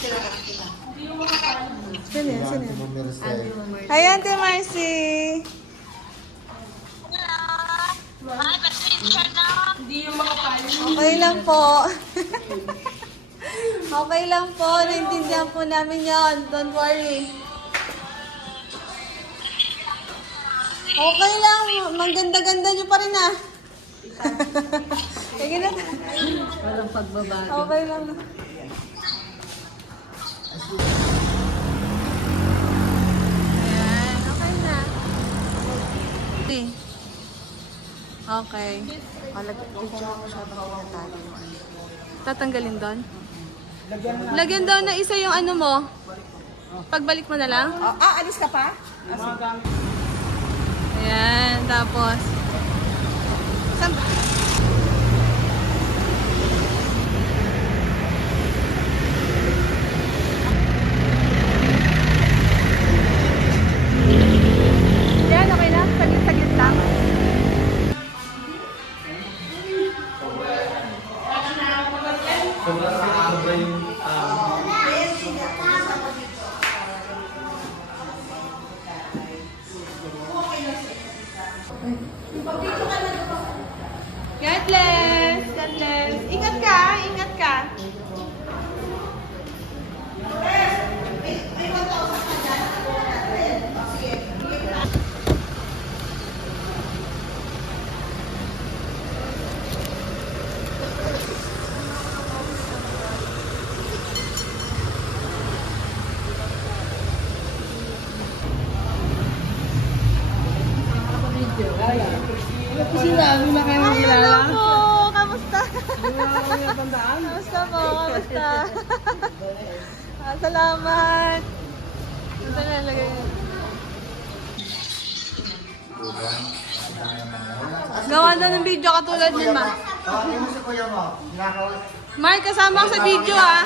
Sino yan? Sino yan? Hi, Ate Marcy! Okay lang po. Okay lang po. Naintindihan po namin yon. Don't worry. Okay lang. Maganda-ganda nyo pa rin ah. Sige na. Walang pagbabago. Okay lang. Ayan. Okay na. Okay. Video ako siya baka natalo. Tatanggalin doon? Lagyan doon na isa yung ano mo. Pagbalik mo na lang. Alis ka pa? Ayan, tapos. Yan, okay na? Saglit-saglit lang. God bless! God bless! Ingat ka! Ingat ka! Kasi lalo na kayo magkilala. Hello po! Kamusta? Tandaan? Kamusta po? Kamusta? Salamat! Ito na lagay yun. Gawa na ng video katulad niyan, Ma. Tawagin mo si kuya mo. Ginagawa. Mark, kasama ko sa video, ah.